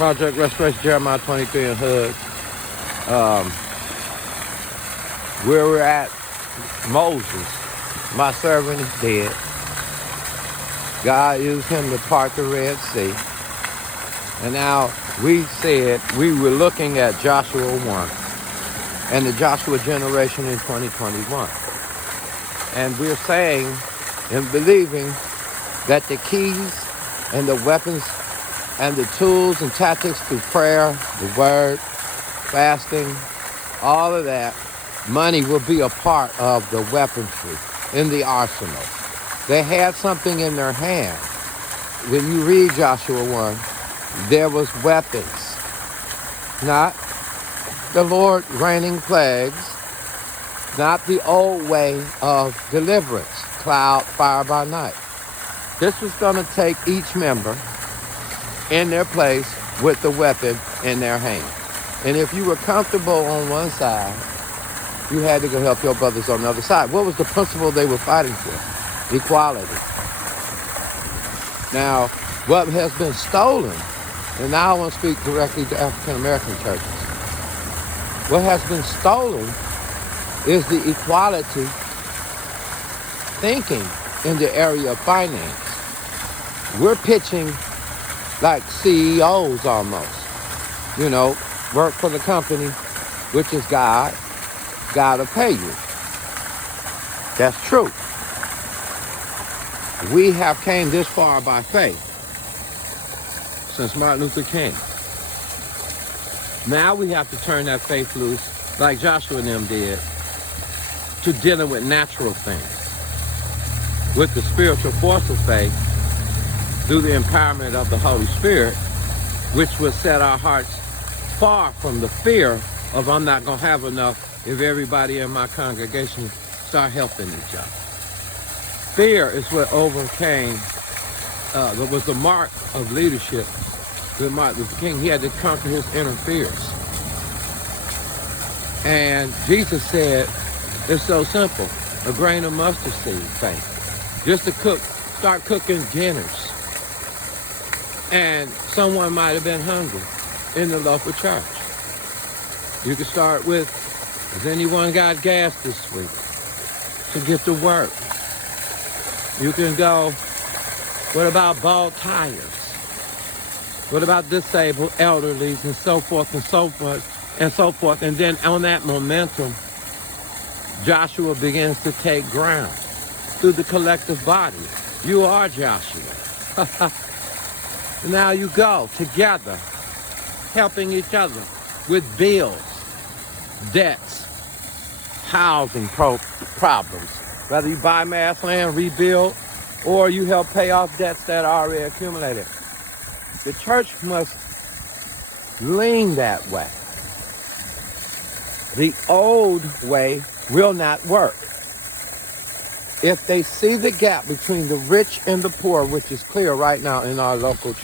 Project Restoration, Jeremiah 23 and Hood. Where we're at, Moses, my servant is dead. God used him to part the Red Sea. And now we said we were looking at Joshua 1 and the Joshua generation in 2021. And we're saying and believing that the keys and the weapons and the tools and tactics through prayer, the word, fasting, all of that, money will be a part of the weaponry in the arsenal. They had something in their hand. When you read Joshua 1, there was weapons, not the Lord raining plagues, not the old way of deliverance, cloud, fire by night. This was going to take each member in their place with the weapon in their hand. And if you were comfortable on one side, you had to go help your brothers on the other side. What was the principle they were fighting for? Equality. Now, what has been stolen, and now I want to speak directly to African American churches. What has been stolen is the equality thinking in the area of finance. We're pitching like CEOs almost. You know, work for the company, which is God. God will pay you. That's true. We have came this far by faith since Martin Luther King. Now we have to turn that faith loose like Joshua and them did to dealing with natural things. With the spiritual force of faith through the empowerment of the Holy Spirit, which will set our hearts far from the fear of I'm not going to have enough if everybody in my congregation start helping each other. Fear is what overcame, was the mark of leadership with Martin Luther King. He had to conquer his inner fears. And Jesus said, it's so simple, a grain of mustard seed faith. Just to start cooking dinners. And someone might have been hungry in the local church. You can start with, has anyone got gas this week to get to work? You can go, what about bald tires? What about disabled elderlies and so forth and so forth and so forth. And then on that momentum, Joshua begins to take ground through the collective body. You are Joshua. Now you go together, helping each other with bills, debts, housing problems. Whether you buy mass land, rebuild, or you help pay off debts that are already accumulated. The church must lean that way. The old way will not work. If they see the gap between the rich and the poor, which is clear right now in our local church,